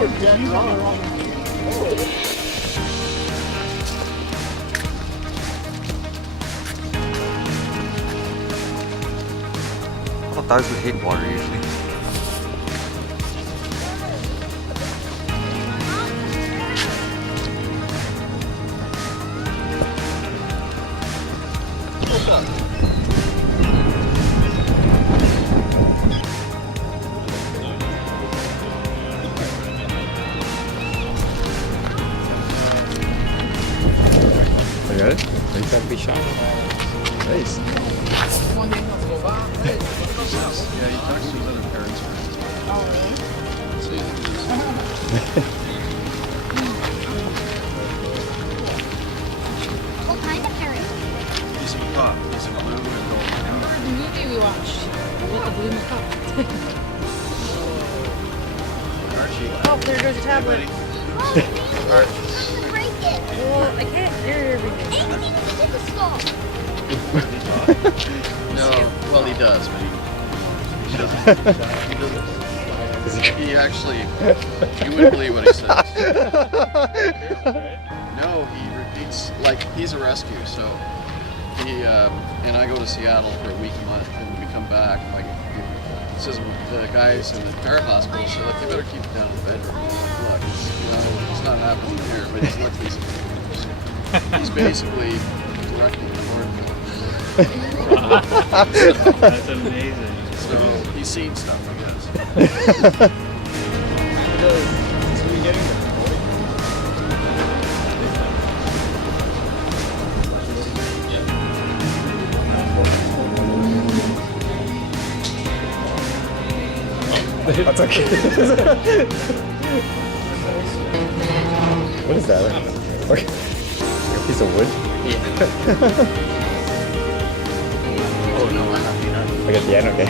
Oh, those would hate water usually. I got it? Don't be shy. Nice. Yeah, he talks to his other parents. Oh, really? So What kind of parrot? he's a pup. He's a blue and gold. Remember the movie we watched with the blue cup? Archie. Oh, there goes your tablet. Break it. Well, I can't hear everything. And you need to stop. No, well he does, but he doesn't. He actually, you wouldn't believe what he says. No, he repeats, like he's a rescue, so he, and I go to Seattle for a week a month, and we come back, like, he says the guys in the parrot hospital say, like, you better keep it down in the bedroom. Look, it's not happening here, but he's literally, he's basically directing the cornfield. That's amazing. So he's seen stuff, I guess. That's okay. What is that? Like a piece of wood? Oh no, I have to. Like at the end, okay.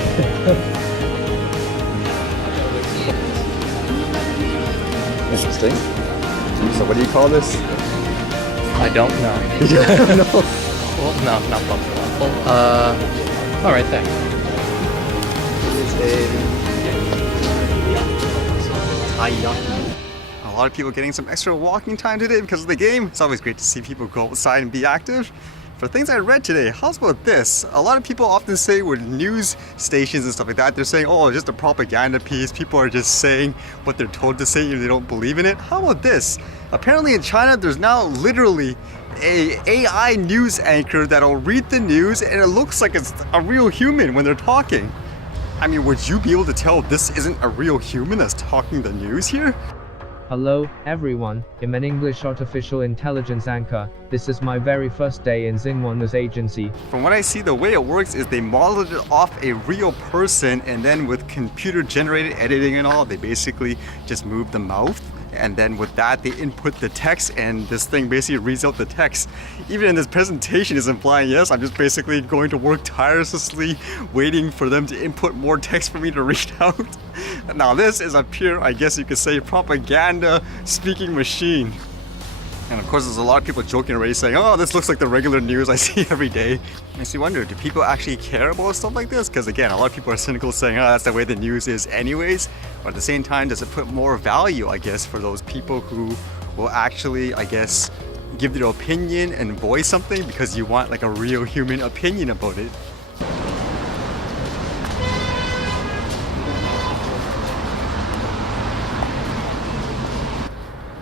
Interesting. So what do you call this? I don't know. You don't know? Well, no, not buffalo. Oh, right there. A lot of people getting some extra walking time today because of the game. It's always great to see people go outside and be active. For things I read today, how's about this? A lot of people often say with news stations and stuff like that, they're saying, oh, it's just a propaganda piece. People are just saying what they're told to say if they don't believe in it. How about this? Apparently in China, there's now literally a AI news anchor that'll read the news and it looks like it's a real human when they're talking. I mean, would you be able to tell this isn't a real human that's talking the news here? Hello, everyone. I'm an English artificial intelligence anchor. This is my very first day in Xinhua News Agency. From what I see, the way it works is they modeled it off a real person, and then with computer generated editing and all, they basically just move the mouth. And then with that, they input the text, and this thing basically reads out the text. Even in this presentation is implying, yes, I'm just basically going to work tirelessly, waiting for them to input more text for me to read out. Now this is a pure, I guess you could say, propaganda speaking machine. And of course, there's a lot of people joking already saying, oh, this looks like the regular news I see every day. Makes me wonder, do people actually care about stuff like this? Because again, a lot of people are cynical saying, oh, that's the way the news is anyways. But at the same time, does it put more value, I guess, for those people who will actually, I guess, give their opinion and voice something because you want like a real human opinion about it?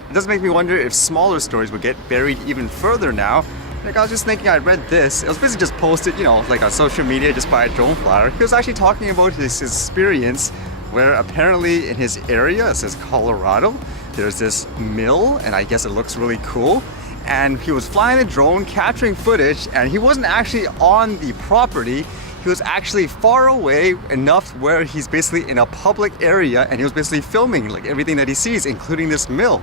It does make me wonder if smaller stories would get buried even further now. Like I was just thinking, I read this. It was basically just posted, you know, like on social media just by a drone flyer. He was actually talking about his experience where apparently in his area, it says Colorado, there's this mill and I guess it looks really cool. And he was flying the drone, capturing footage, and he wasn't actually on the property. He was actually far away enough where he's basically in a public area and he was basically filming like everything that he sees, including this mill.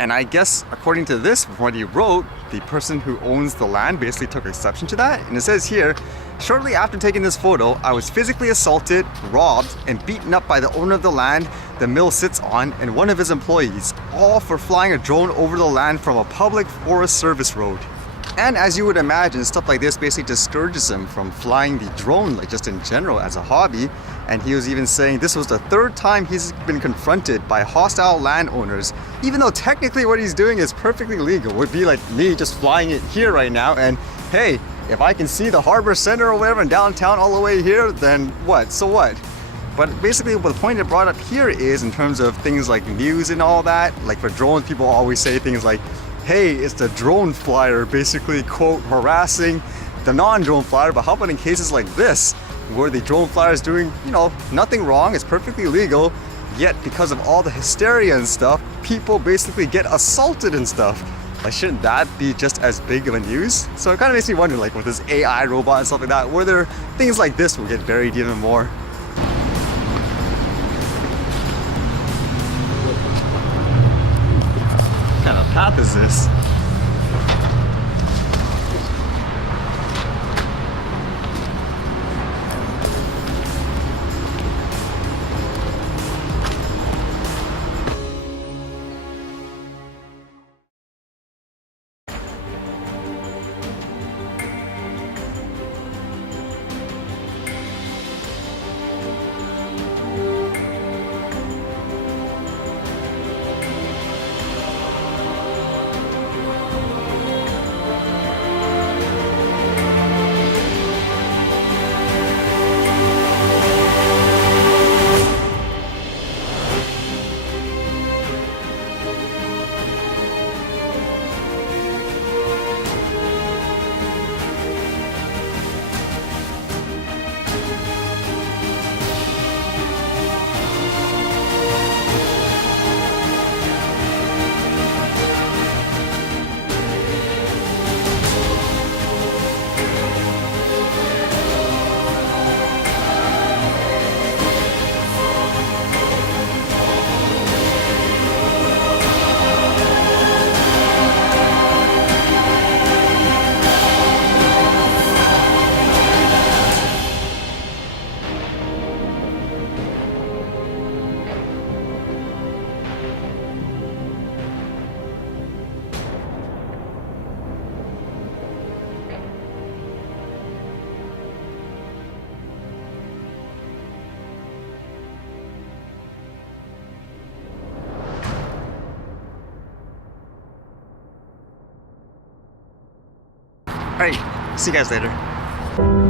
And I guess, according to this, from what he wrote, the person who owns the land basically took exception to that. And it says here, shortly after taking this photo, I was physically assaulted, robbed, and beaten up by the owner of the land the mill sits on and one of his employees, all for flying a drone over the land from a public Forest Service road. And as you would imagine, stuff like this basically discourages him from flying the drone, like just in general as a hobby. And he was even saying this was the third time he's been confronted by hostile landowners, even though technically what he's doing is perfectly legal. Would be like me just flying it here right now, and hey, if I can see the harbor center or whatever in downtown all the way here, then what? So what? But basically the point I brought up here is in terms of things like news and all that, like for drones, people always say things like, hey, it's the drone flyer, basically, quote, harassing the non-drone flyer. But how about in cases like this, where the drone flyer is doing, you know, nothing wrong, it's perfectly legal, yet because of all the hysteria and stuff, people basically get assaulted and stuff. Like, shouldn't that be just as big of a news? So it kind of makes me wonder, like with this AI robot and stuff like that, whether things like this will get buried even more. What kind of path is this? Alright, see you guys later.